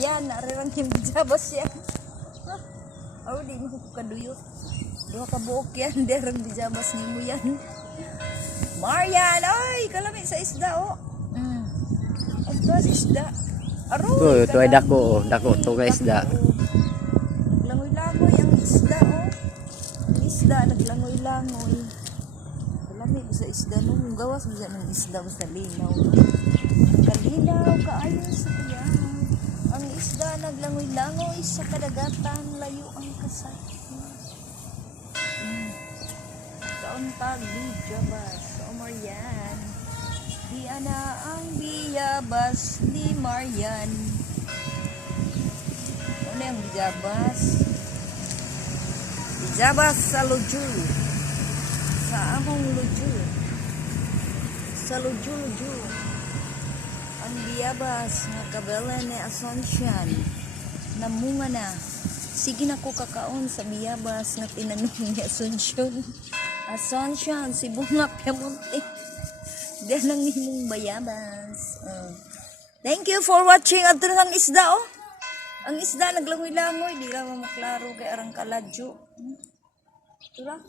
Marian, narirang yung bijabas yan. Oh, di mo kaduyot. Dua ka buok yan, derang bijabas ni mo yan. Marian, ay, kalami sa isda, oh. Ito, isda. Aroy, Ito ay dako, dako to ka isda. Naglangoy-langoy ang isda, oh. Ang isda, naglangoy-langoy. Kalami sa isda, nung gawas mo ng isda, basta linaw. Kalinaw, kaayos sa kaya. Ang isda, naglangoy-langoy sa kadagatan, layo ang kasakit. Kauntag, bijabas, o Marian. Di ana ang biyabas ni Marian. Ano yung bijabas? Bijabas sa luju. Sa among luju. Sa luju-luju. Ang biyabas nga kabelan ni Asuncion. Namunga na. Sige na ko kakaon sa biyabas nga tinanong ni Asuncion. Asuncion, si Bunga Piamonte. Diyan ang himong bayabas. Thank you for watching. At ang isda, oh. Ang isda, naglangoy-langoy. Di lang maklaro kay arang kaladyo. Ito lang.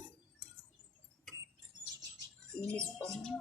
Init pa mo.